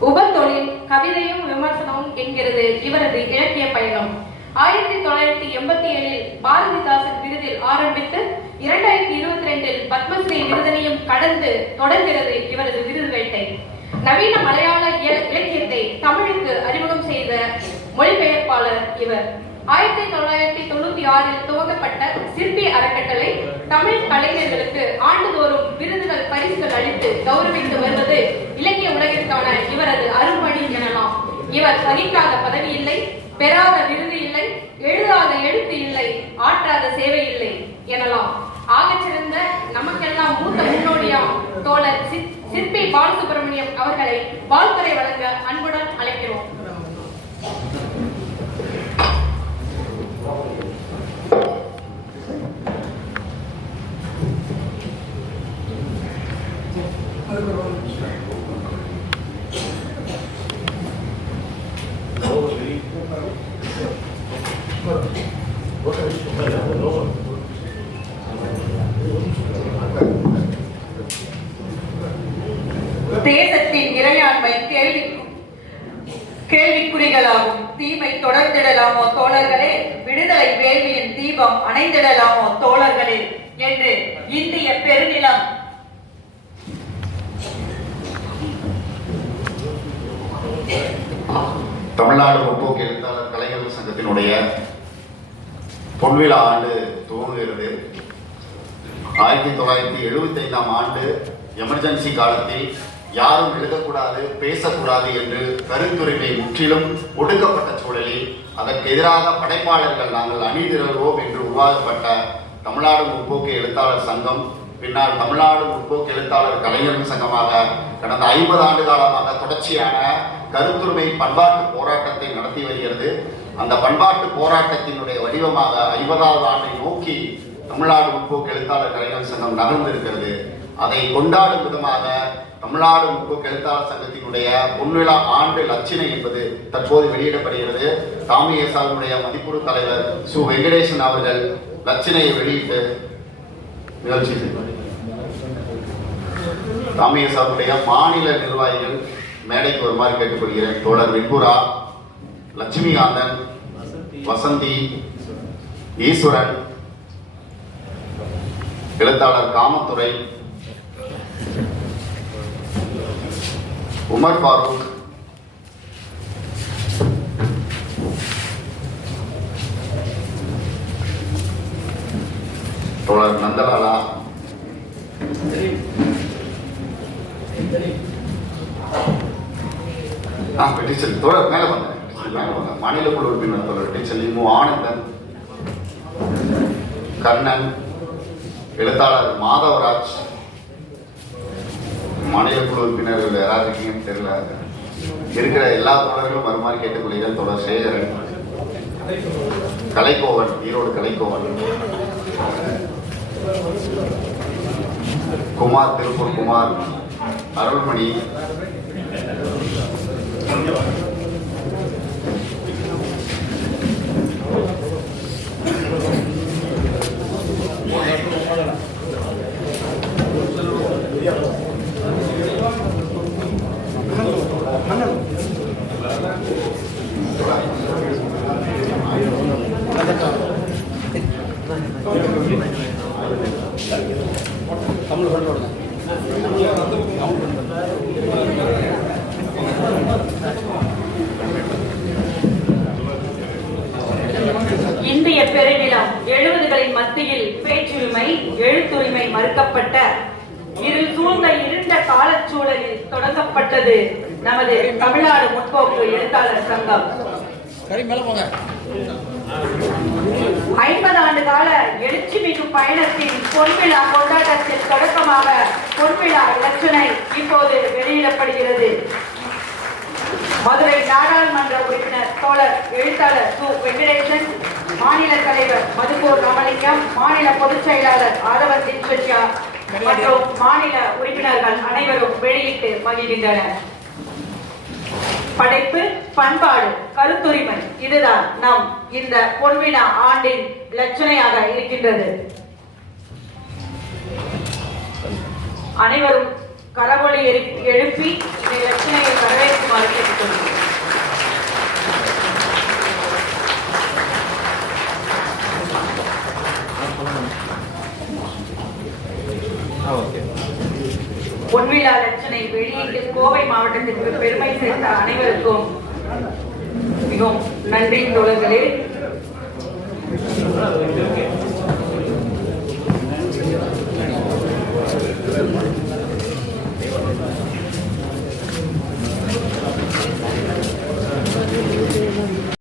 உபத்தொழில் கவிதையும் விமர்சனமும் என்கிறது இவரது இலக்கிய பயணம். ஆயிரத்தி தொள்ளாயிரத்தி எண்பத்தி ஏழில் பாரதிதாசன் விருதில் ஆரம்பித்து இரண்டாயிரத்தி இருபத்தி ரெண்டில் பத்மஸ்ரீ விருதனையும் கடந்து தொடர்கிறது இவரது விருது வேட்டை. நவீன மலையாள இல- இலக்கியத்தை தமிழுக்கு அறிமுகம் செய்த மொழிபெயர்ப்பாளர் இவர். ஆயிரத்தி தொள்ளாயிரத்தி தொண்ணூத்தி ஆறில் துவங்கப்பட்ட சிற்பி அறக்கட்டளை தமிழ் கலைஞர்களுக்கு ஆண்டுதோறும் விருதுகள் பரிசுகள் அளித்து கௌரவித்து வருவது இலக்கிய உலகிற்கான இவரது அரும்பணி எனலாம். இவர் வகிக்காத பதவி இல்லை பெறாத விருது இல்லை எழுதாத எழுத்து இல்லை ஆற்றாத சேவை இல்லை எனலாம். ஆகச்சிறந்த நமக்கெல்லாம் மூத்த முன்னோடியாம் தோழர் சிற்பி பாலசுப்ரமணியம் அவர்களை வாழ்த்துறை வழங்க அன்புடன் அழைக்கிறோம். தேசத்தின் இறையாண்மை கேள்வி கேள்விக்குறிகளாகும். தீமை தொடர்ந்திடலாமோ தோழர்களே? விடுதலை வேள்வியின் தீபம் அணைந்திடலாமோ தோழர்களே? என்று இந்திய பெருநிலம் தமிழ்நாடு முற்போக்கு எழுத்தாளர் கலைஞர் சங்கத்தினுடைய பொன்விழா ஆண்டு துவங்குகிறது. ஆயிரத்தி தொள்ளாயிரத்தி எழுபத்தி ஐந்தாம் ஆண்டு எமர்ஜென்சி காலத்தில் யாரும் எழுதக்கூடாது பேசக்கூடாது என்று கருத்துரிமை முற்றிலும் ஒடுக்கப்பட்ட சூழலில் அதற்கு எதிராக படைப்பாளர்கள் நாங்கள் அணிதிரள்வோம் என்று உருவாக்கப்பட்ட தமிழ்நாடு முற்போக்கு எழுத்தாளர் சங்கம் பின்னால் தமிழ்நாடு முற்போக்கு எழுத்தாளர் கலைஞர்கள் சங்கமாக கடந்த ஐம்பது ஆண்டு காலமாக தொடர்ச்சியான கருத்துரிமை பண்பாட்டு போராட்டத்தை நடத்தி வருகிறது. அந்த பண்பாட்டு போராட்டத்தினுடைய வடிவமாக ஐம்பதாவது ஆண்டை நோக்கி தமிழ்நாடு முற்போக்கு எழுத்தாளர் கலைஞர் சங்கம் நகர்ந்திருக்கிறது. அதை கொண்டாடும் விதமாக தமிழ்நாடு முற்போக்கு எழுத்தாளர் சங்கத்தினுடைய பொன்விழா ஆண்டு லட்சணை என்பது தற்போது வெளியிடப்படுகிறது. தாமியசாவினுடைய மதிப்புறு தலைவர் சு. வெங்கடேசன் அவர்கள் லட்சணையை வெளியிட்டு நிகழ்ச்சி சாமி ஏசாவுடைய மாநில நிர்வாகிகள் மேடைக்கு வருமாறு கேட்டுக்கொள்கிறேன். தோழர் வெண்புரா லட்சுமிகாந்தன் வசந்தி ஈஸ்வரன் எழுத்தாளர் காமத்துறை உமர் ஃபாரூக். தோழர் நந்தலாலா. ஆ டீச்சர். தோழர் மேலே வந்தேன் மேலே வந்தேன் மாநில குழு உறுப்பினர் தோழர் டீச்சர் மு ஆனந்தன். கர்ணன். எழுத்தாளர் மாதவராஜ். மாநில குழு உறுப்பினர்கள் யாராவது இருக்கீங்கன்னு தெரியல. இருக்கிற எல்லா தொடர்களும் வருமாறு கேட்டுக்கொள்கிறேன் தொடர் சேகரன். கலைக்கோவன் ஈரோடு கலைக்கோவன். குமார் திருப்பூர் குமார். அருள்மணி. மறுக்கப்பட்ட இருள் சூழ்ந்த இருண்ட காலச்சூழலில் தொடங்கப்பட்டது நமது தமிழ்நாடு முற்போக்கு எழுத்தாளர் சங்கம். ஐம்பது ஆண்டு கால எழுச்சி மிகு பயணத்தின் பொன்விழா கொண்டாட்டத்தில் தொடக்கமாக பொன்விழா இலச்சினை இப்போது வெளியிடப்படுகிறது. மதுரை நாடாளுமன்ற உறுப்பினர் தோழர் எழுத்தாளர் சு. வெங்கடேசன் மாநில தலைவர் மதுக்கூர் ராமலிங்கம் மாநில பொதுச் செயலாளர் ஆதவர் தின்செட்டியா மற்றும் மாநில உறுப்பினர்கள் அனைவரும் வெளியிட்டு மகிழ்கின்றனர். படைப்பு பண்பாடு கருத்துரிமை இதுதான் நம் இந்த பொன்வினா ஆண்டின் லட்சணையாக இருக்கின்றது. அனைவரும் கரவொலி எழுப்பி எழுப்பி இந்த லட்சணையை வரவேற்குமாறு பொன்விழா லட்சணை வெளியீட்டு கோவை மாவட்டத்திற்கு பெருமை சேர்த்த அனைவருக்கும் மிகவும் நன்றி தோழர்களே.